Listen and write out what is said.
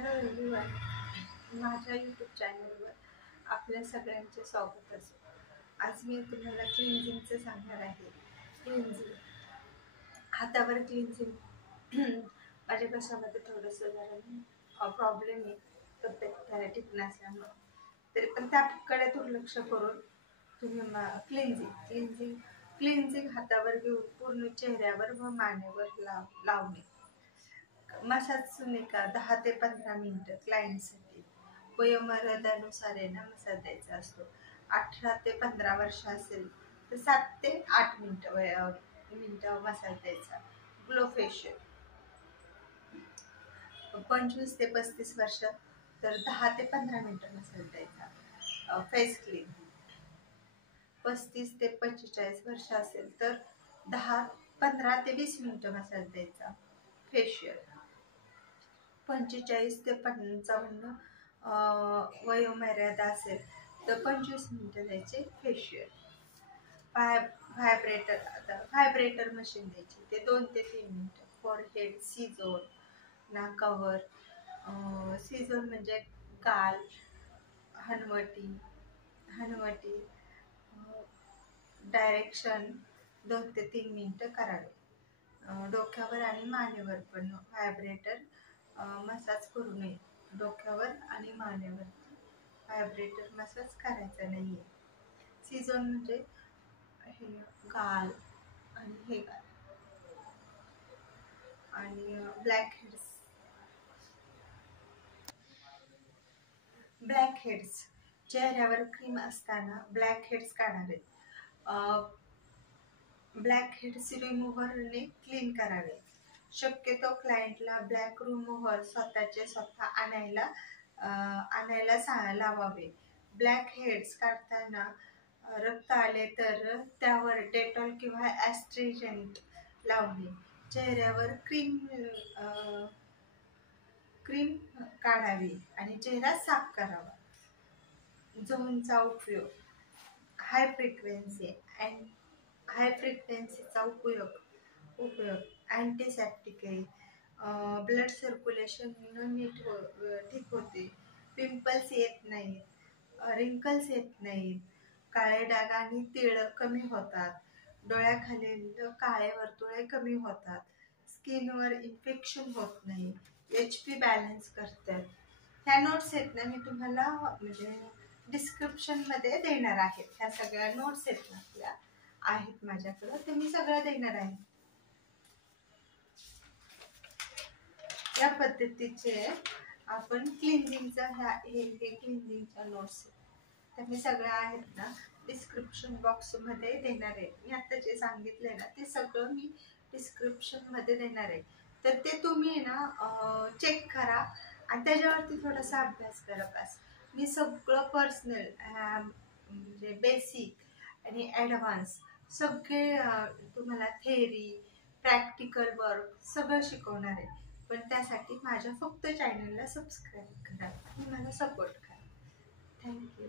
Hello everyone, माझ्या YouTube चॅनलवर आपल्या सगळ्यांचे स्वागत असो. आज मी तुम्हाला क्लिन्झिंगचं सांगणार आहे. क्लिन्झिंग, हातावर क्लिन्झिंग. माझ्या घशामध्ये थोडंसं जरा प्रॉब्लेम आहे, तब्येत ठीक नसल्यामुळं. तरी पण त्याकडे दुर्लक्ष करून तुम्ही क्लिन्झिंग हातावर घेऊन पूर्ण चेहऱ्यावर व मानेवर लावणे. मसाज नाही का 10 ते 15 मिनिटं क्लायंटसाठी. वयोमर्यादेनुसार आहे ना मसाज द्यायचा असतो. 18 ते 15 वर्ष असेल तर 7 ते 8 मिनिटं मसाज द्यायचा. ग्लो फेशियल 25 ते 35 वर्ष तर 10 ते 15 मिनिटं मसाज द्यायचा. फेस क्लीन 35 ते 45 वर्ष असेल तर 15 ते 20 मिनिटं मसाज द्यायचा. फेशियल 45 ते 55 वयोमर्यादा असेल तर 25 मिनिटं द्यायचे फेशियल. व्हायब्रेटर मशीन द्यायची, ते 2 ते 3 मिनिटं. फॉरहेड, सी-झोन, नाकावर सी-झोन म्हणजे गाल, हनवटी डायरेक्शन 2 ते 3 मिनिटं करावे. डोक्यावर आणि मानेवर पण व्हायब्रेटर मसाज करू नये. डोक्यावर आणि मानेवर व्हायब्रेटर मसाज करायचा नाहीये. सी-झोन म्हणजे हे गाल आणि हे गाल. आणि ब्लॅक हेड्स चेहऱ्यावर क्रीम असताना ब्लॅक हेड्स काढावेत. ब्लॅक हेड्स रिमूव्हरने क्लीन करावे. शक्यतो क्लायंटला ब्लॅक रिमूव्हर स्वतः आणायला लावावे. ब्लॅक हेड्स काढताना रक्त आले तर त्यावर डेटॉल किंवा ॲस्ट्रिजेंट लावणे. चेहऱ्यावर क्रीम काढावी आणि चेहरा साफ करावा. झोनचा उपयोग हाय फ्रिक्वेन्सीचा उपयोग अँटीसेप्टिक आहे. ब्लड सर्क्युलेशन ठीक होते. पिंपल्स येत नाहीत, रिंकल्स येत नाहीत. काळे डाग आणि तिळ कमी होतात. डोळ्याखालील काळे वर्तुळे कमी होतात. स्किनवर इन्फेक्शन होत नाही. HP बॅलन्स करतात. ह्या नोट्स आहेत ना, मी तुम्हाला म्हणजे डिस्क्रिप्शनमध्ये देणार आहेत. ह्या सगळ्या नोट्स आहेत माझ्याकडं, ते मी सगळं देणार आहे. या पद्धतीचे आपण क्लिन्झिंगचा हे क्लिन्झिंगच्या नोट्स त्या मी सगळ्या आहेत ना डिस्क्रिप्शन बॉक्समध्ये देणार आहे. मी आता जे सांगितलंय ना ते सगळं मी डिस्क्रिप्शनमध्ये देणार आहे. तर ते तुम्ही ना चेक करा आणि त्याच्यावरती थोडासा अभ्यास करा. बस मी सगळं पर्सनल म्हणजे बेसिक आणि ॲडव्हान्स सगळे तुम्हाला थेअरी, प्रॅक्टिकल वर्क सगळं शिकवणार आहे. पण त्यासाठी माझ्या फक्त चॅनलला सबस्क्राईब करा आणि मला सपोर्ट करा. थँक्यू.